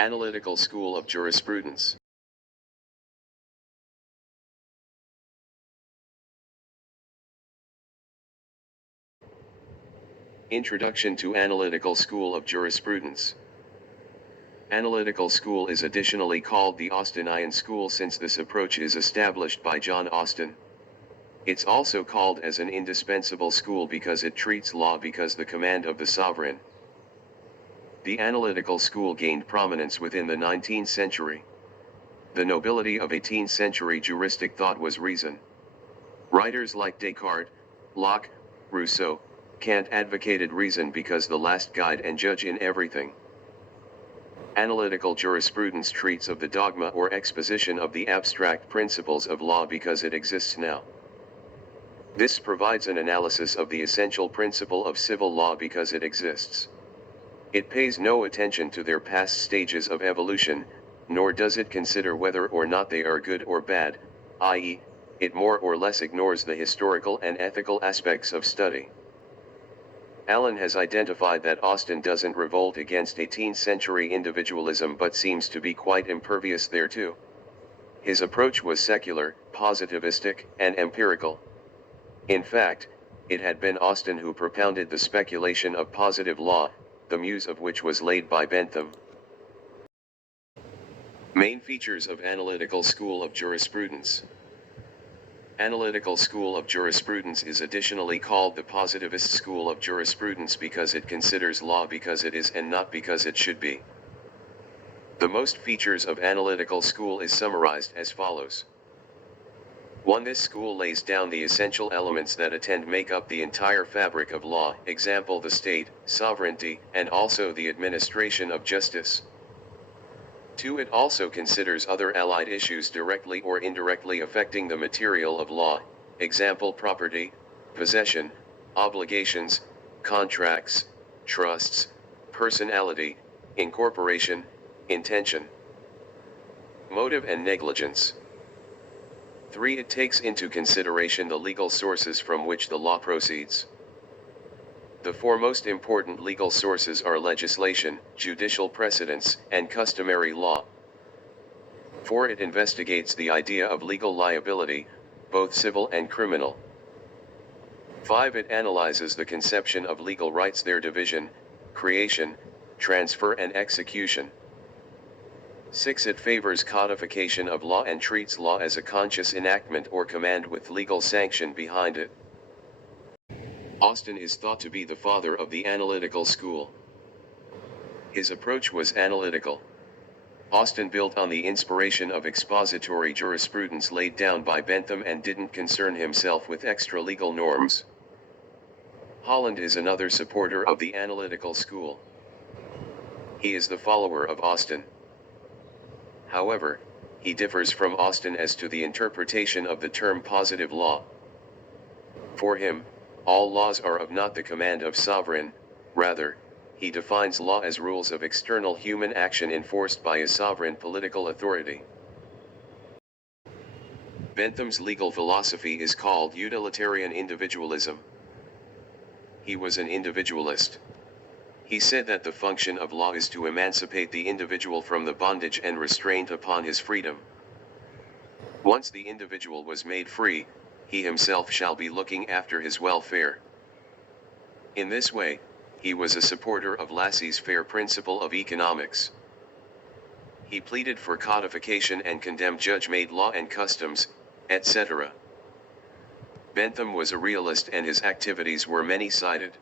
Analytical School of Jurisprudence. Introduction to Analytical School of Jurisprudence. Analytical School is additionally called the Austinian School since this approach is established by John Austin. It's also called as an indispensable school because it treats law because the command of the sovereign. The Analytical School gained prominence within the 19th century. The nobility of 18th century juristic thought was reason. Writers like Descartes, Locke, Rousseau, Kant advocated reason because the last guide and judge in everything. Analytical jurisprudence treats of the dogma or exposition of the abstract principles of law because it exists now. This provides an analysis of the essential principle of civil law because it exists. It pays no attention to their past stages of evolution, nor does it consider whether or not they are good or bad, i.e., it more or less ignores the historical and ethical aspects of study. Allen has identified that Austin doesn't revolt against 18th century individualism but seems to be quite impervious thereto. His approach was secular, positivistic, and empirical. In fact, it had been Austin who propounded the speculation of positive law, the muse of which was laid by Bentham. Main features of Analytical School of Jurisprudence. Analytical School of Jurisprudence is additionally called the Positivist School of Jurisprudence because it considers law because it is and not because it should be. The most features of Analytical School is summarized as follows. 1. This school lays down the essential elements that make up the entire fabric of law, example the state, sovereignty, and also the administration of justice. 2. It also considers other allied issues directly or indirectly affecting the material of law, example property, possession, obligations, contracts, trusts, personality, incorporation, intention, motive and negligence. 3. It takes into consideration the legal sources from which the law proceeds. The four most important legal sources are legislation, judicial precedents, and customary law. 4. It investigates the idea of legal liability, both civil and criminal. 5. It analyzes the conception of legal rights, their division, creation, transfer and execution. 6. It favors codification of law and treats law as a conscious enactment or command with legal sanction behind it. Austin is thought to be the father of the Analytical School. His approach was analytical. Austin built on the inspiration of expository jurisprudence laid down by Bentham and didn't concern himself with extra legal norms. Holland is another supporter of the Analytical School. He is the follower of Austin. However, he differs from Austin as to the interpretation of the term positive law. For him, all laws are of not the command of sovereign, rather, he defines law as rules of external human action enforced by a sovereign political authority. Bentham's legal philosophy is called utilitarian individualism. He was an individualist. He said that the function of law is to emancipate the individual from the bondage and restraint upon his freedom. Once the individual was made free, he himself shall be looking after his welfare. In this way, he was a supporter of laissez-faire principle of economics. He pleaded for codification and condemned judge-made law and customs, etc. Bentham was a realist and his activities were many-sided.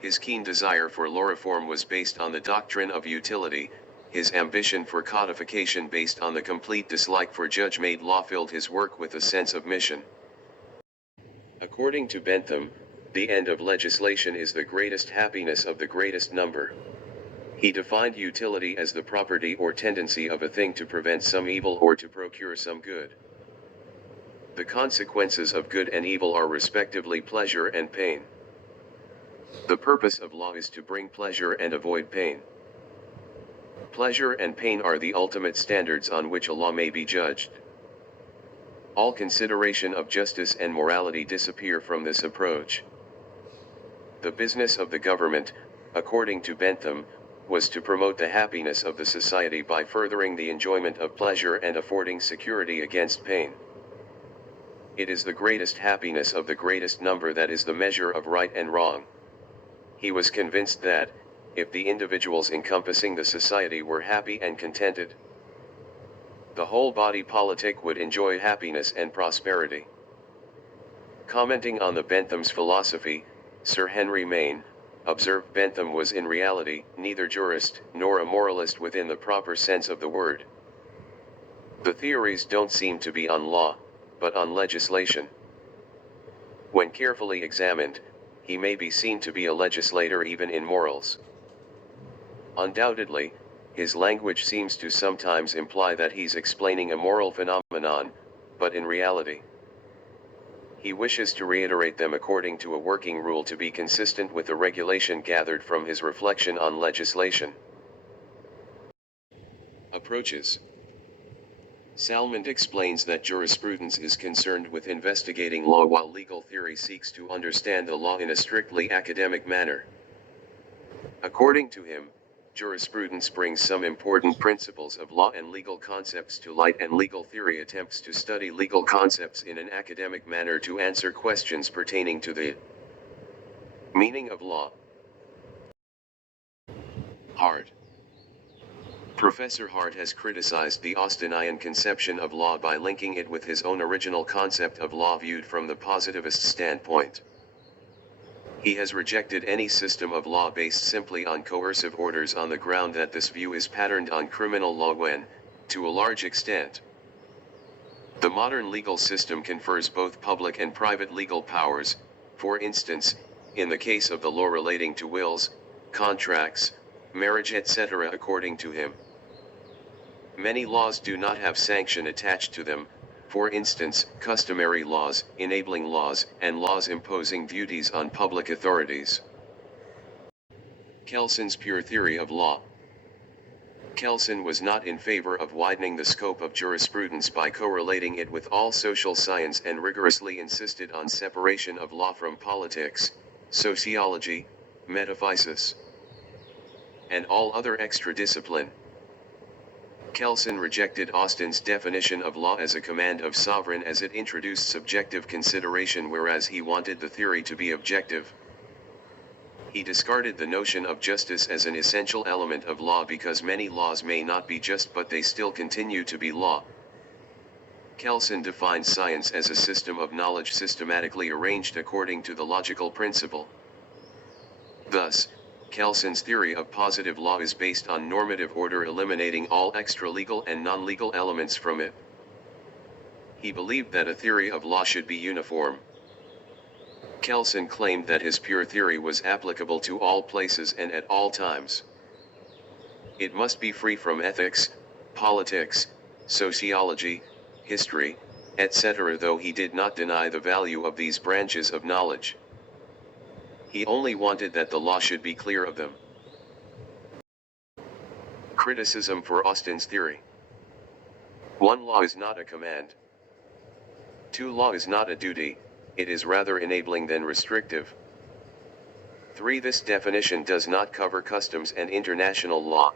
His keen desire for law reform was based on the doctrine of utility. His ambition for codification based on the complete dislike for judge-made law filled his work with a sense of mission. According to Bentham, the end of legislation is the greatest happiness of the greatest number. He defined utility as the property or tendency of a thing to prevent some evil or to procure some good. The consequences of good and evil are respectively pleasure and pain. The purpose of law is to bring pleasure and avoid pain. Pleasure and pain are the ultimate standards on which a law may be judged. All consideration of justice and morality disappear from this approach. The business of the government, according to Bentham, was to promote the happiness of the society by furthering the enjoyment of pleasure and affording security against pain. It is the greatest happiness of the greatest number that is the measure of right and wrong. He was convinced that, if the individuals encompassing the society were happy and contented, the whole body politic would enjoy happiness and prosperity. Commenting on the Bentham's philosophy, Sir Henry Maine observed Bentham was in reality neither jurist nor a moralist within the proper sense of the word. The theories don't seem to be on law, but on legislation. When carefully examined, he may be seen to be a legislator even in morals. Undoubtedly, his language seems to sometimes imply that he's explaining a moral phenomenon, but in reality, he wishes to reiterate them according to a working rule to be consistent with the regulation gathered from his reflection on legislation. Approaches. Salmond explains that jurisprudence is concerned with investigating law while legal theory seeks to understand the law in a strictly academic manner. According to him, jurisprudence brings some important principles of law and legal concepts to light, and legal theory attempts to study legal concepts in an academic manner to answer questions pertaining to the meaning of law. Hart. Professor Hart has criticized the Austinian conception of law by linking it with his own original concept of law viewed from the positivist standpoint. He has rejected any system of law based simply on coercive orders on the ground that this view is patterned on criminal law when, to a large extent, the modern legal system confers both public and private legal powers. For instance, in the case of the law relating to wills, contracts, marriage, etc. According to him, many laws do not have sanction attached to them. For instance, customary laws, enabling laws, and laws imposing duties on public authorities. Kelson's pure theory of law. Kelson was not in favor of widening the scope of jurisprudence by correlating it with all social science and rigorously insisted on separation of law from politics, sociology, metaphysics, and all other extra discipline. Kelson rejected Austin's definition of law as a command of sovereign as it introduced subjective consideration, whereas he wanted the theory to be objective. He discarded the notion of justice as an essential element of law because many laws may not be just but they still continue to be law. Kelson defined science as a system of knowledge systematically arranged according to the logical principle. Thus, Kelson's theory of positive law is based on normative order, eliminating all extra-legal and non-legal elements from it. He believed that a theory of law should be uniform. Kelson claimed that his pure theory was applicable to all places and at all times. It must be free from ethics, politics, sociology, history, etc., though he did not deny the value of these branches of knowledge. He only wanted that the law should be clear of them. Criticism for Austin's theory. 1. Law is not a command. 2. Law is not a duty, it is rather enabling than restrictive. 3. This definition does not cover customs and international law.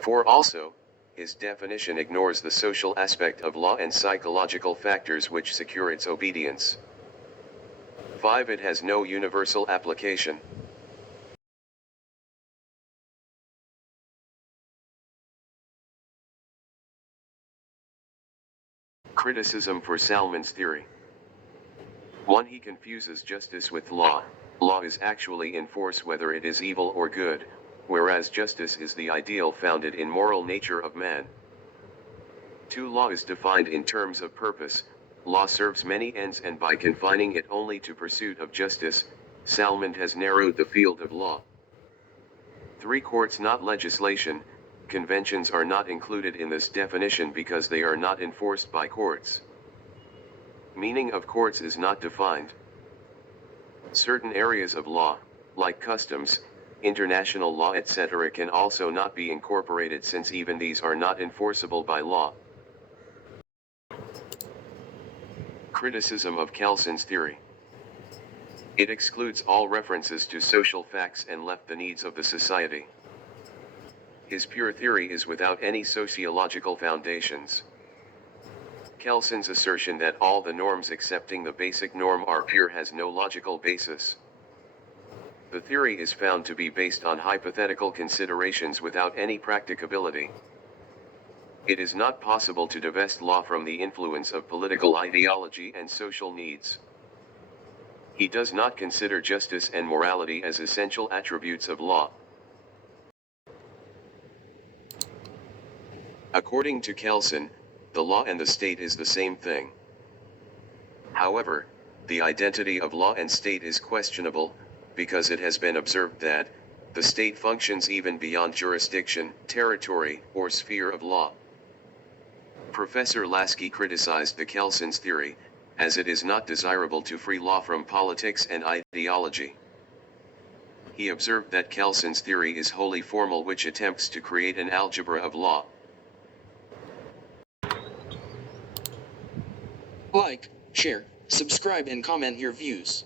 4. Also, his definition ignores the social aspect of law and psychological factors which secure its obedience. 5. It has no universal application. Criticism for Salmond's theory. 1. He confuses justice with law. Law is actually in force whether it is evil or good, whereas justice is the ideal founded in moral nature of man. 2. Law is defined in terms of purpose. Law serves many ends, and by confining it only to pursuit of justice, Salmond has narrowed the field of law. 3. Courts, not legislation. Conventions are not included in this definition because they are not enforced by courts. Meaning of courts is not defined. Certain areas of law, like customs, international law, etc., can also not be incorporated since even these are not enforceable by law. Criticism of Kelson's theory. It excludes all references to social facts and left the needs of the society. His pure theory is without any sociological foundations. Kelson's assertion that all the norms excepting the basic norm are pure has no logical basis. The theory is found to be based on hypothetical considerations without any practicability. It is not possible to divest law from the influence of political ideology and social needs. He does not consider justice and morality as essential attributes of law. According to Kelson, the law and the state is the same thing. However, the identity of law and state is questionable, because it has been observed that the state functions even beyond jurisdiction, territory, or sphere of law. Professor Lasky criticized the Kelson's theory, as it is not desirable to free law from politics and ideology. He observed that Kelson's theory is wholly formal, which attempts to create an algebra of law. Like, share, subscribe and comment your views.